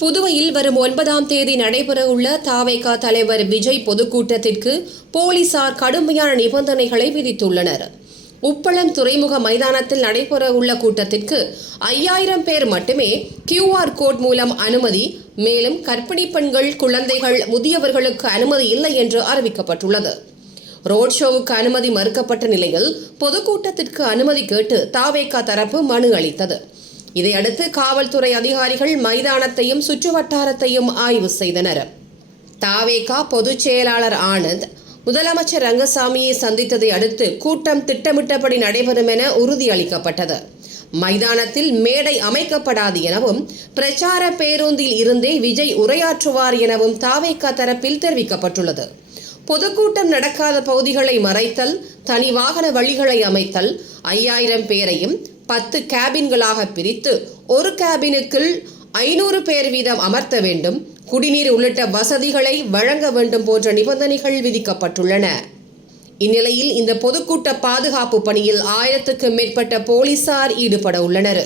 புதுவையில் வரும் ஒன்பதாம் தேதி நடைபெறவுள்ள தாவேகா தலைவர் விஜய் பொதுக்கூட்டத்திற்கு போலீசார் கடுமையான நிபந்தனைகளை விதித்துள்ளனர். உப்பளம் துறைமுக மைதானத்தில் நடைபெறவுள்ள கூட்டத்திற்கு ஐயாயிரம் பேர் மட்டுமே கியூஆர் கோட் மூலம் அனுமதி மேலும் கர்ப்பிணி பெண்கள் குழந்தைகள் முதியவர்களுக்கு அனுமதி இல்லை என்று அறிவிக்கப்பட்டுள்ளது. ரோட் ஷோவுக்கு அனுமதி மறுக்கப்பட்ட நிலையில் பொதுக்கூட்டத்திற்கு அனுமதி கேட்டு தாவேகா தரப்பு மனு அளித்தது. இதையடுத்து காவல்துறை அதிகாரிகள் மைதானத்தையும் சுற்றுவட்டாரத்தையும் ஆய்வு செய்தனர். தாவேகா பொதுச் செயலாளர் ஆனந்த் முதலமைச்சர் ரங்கசாமியை சந்தித்ததை அடுத்து கூட்டம் திட்டமிட்டபடி நடைபெறும் என உறுதியளிக்கப்பட்டது. மைதானத்தில் மேடை அமைக்கப்படாது எனவும் பிரச்சார பேருந்தில் இருந்தே விஜய் உரையாற்றுவார் எனவும் தாவேகா தரப்பில் தெரிவிக்கப்பட்டுள்ளது. பொதுக்கூட்டம் நடக்காத பகுதிகளை மறைத்தல் தனி வாகன வழிகளை அமைத்தல் ஐயாயிரம் பேரையும் பத்து கேபின்களாக பிரித்து ஒரு கேபினுக்குள் ஐநூறு பேர் வீதம் அமர்த்த வேண்டும். குடிநீர் உள்ளிட்ட வசதிகளை வழங்க வேண்டும் போன்ற நிபந்தனைகள் விதிக்கப்பட்டுள்ளன. இந்நிலையில் இந்த பொதுக்கூட்ட பாதுகாப்பு பணியில் ஆயிரத்துக்கும் மேற்பட்ட போலீசார் ஈடுபட உள்ளனர்.